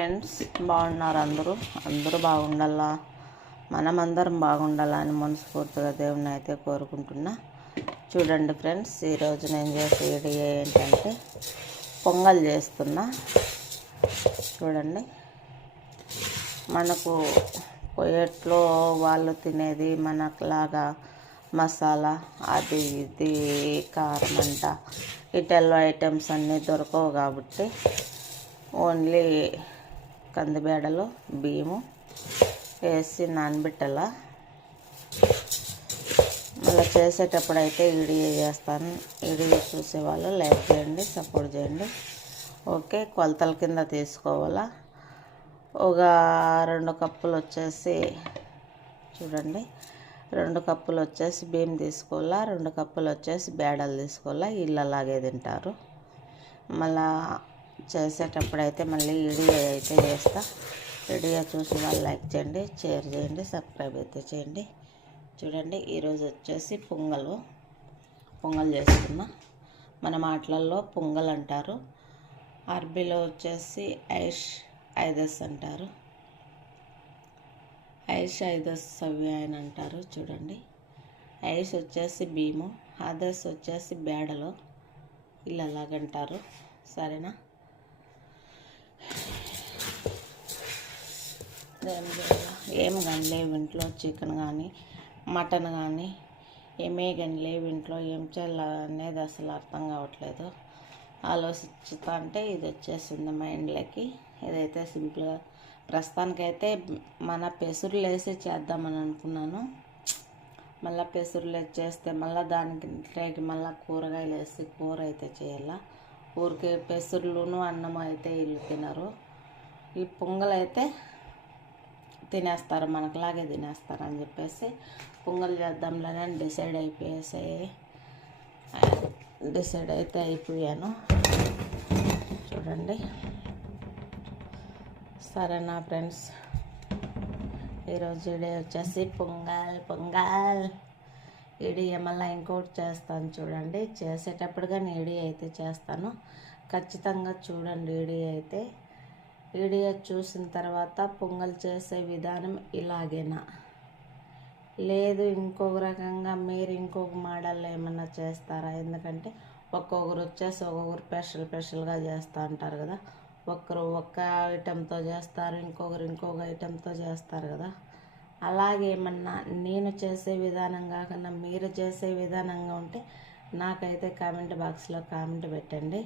Friends బాగున్నారు అందరూ బాగుండాలా, మనమందరం బాగుండాలా అని మనస్ఫూర్తిగా దేవుని అయితే కోరుకుంటున్నా. చూడండి ఫ్రెండ్స్, ఈరోజు నేను చేసే వీడియో ఏంటంటే పొంగల్ చేస్తున్నా. చూడండి, మనకు పొయ్యట్లో వాళ్ళు తినేది మనకులాగా మసాలా అది ఇది కారం అంట ఇటెల్లో ఐటమ్స్ అన్నీ దొరకవు కాబట్టి ఓన్లీ కందిబేడలు బియ్యము వేసి నానబెట్టాల. మళ్ళీ చేసేటప్పుడు అయితే వీడియో చేస్తాను. వీడియో చూసేవాళ్ళు లైక్ చేయండి, సపోర్ట్ చేయండి. ఓకే, కొలతల కింద తీసుకోవాలా. ఒక 2 కప్పులు వచ్చేసి చూడండి, 2 కప్పులు వచ్చేసి బియ్యం తీసుకోవాలా, 2 కప్పులు వచ్చేసి బేడలు తీసుకోవాలా. వీళ్ళు అలాగే తింటారు. మళ్ళా చేసేటప్పుడు అయితే మళ్ళీ వీడియో అయితే చేస్తా. వీడియో చూసి వాళ్ళు లైక్ చేయండి, షేర్ చేయండి, సబ్స్క్రైబ్ అయితే చేయండి. చూడండి, ఈరోజు వచ్చేసి పొంగల్ చేస్తున్నా. మన మాటలలో పొంగల్ అంటారు, అరబీలో వచ్చేసి ఐదస్ అంటారు, ఐదస్ సవ్య అని అంటారు. చూడండి, ఐస్ వచ్చేసి బియ్యము, అదర్స్ వచ్చేసి బేడలు, ఇలా అలాగంటారు. సరేనా? ఏం కానీ లేవు ఇంట్లో, చికెన్ కానీ మటన్ కానీ ఏమే కానీ లేవు ఇంట్లో. ఏం చేయాలి అనేది అసలు అర్థం కావట్లేదు. ఆలోచిస్తా అంటే ఇది వచ్చేసింది మైండ్లోకి. ఇదైతే సింపుల్గా ప్రస్తుతానికైతే మన పెసురులు వేసి చేద్దామని అనుకున్నాను. మళ్ళీ పెసురులు వేసి చేస్తే మళ్ళీ దానికి మళ్ళీ కూరగాయలు వేసి కూర అయితే చేయాల. ఊరికే పెసురులును అన్నం అయితే ఇల్లు తినరు. ఈ పొంగల్ అయితే తినేస్తారు, మనకులాగే తినేస్తారు అని చెప్పేసి పొంగల్ చేద్దాంలేని డిసైడ్ అయితే అయిపోయాను. చూడండి, సరేనా ఫ్రెండ్స్? ఈరోజు వీడియో వచ్చేసి పొంగల్ వీడియో మళ్ళీ ఇంకోటి చేస్తాను. చూడండి, చేసేటప్పుడు కానీ వీడియో అయితే చేస్తాను, ఖచ్చితంగా చూడండి. వీడియో చూసిన తర్వాత పొంగల్ చేసే విధానం ఇలాగేనా, లేదు ఇంకొక రకంగా మీరు ఇంకొక మోడల్లో ఏమన్నా చేస్తారా? ఎందుకంటే ఒక్కొక్కరు వచ్చేసి ఒక్కొక్కరు స్పెషల్గా చేస్తూ ఉంటారు కదా. ఒక్కరు ఒక్క ఐటెంతో చేస్తారు, ఇంకొకరు ఇంకొక ఐటెంతో చేస్తారు కదా. అలాగేమన్నా నేను చేసే విధానం కాకుండా మీరు చేసే విధానంగా ఉంటే నాకైతే కామెంట్ బాక్స్లో కామెంట్ పెట్టండి.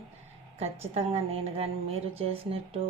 ఖచ్చితంగా నేను కానీ మీరు చేసినట్టు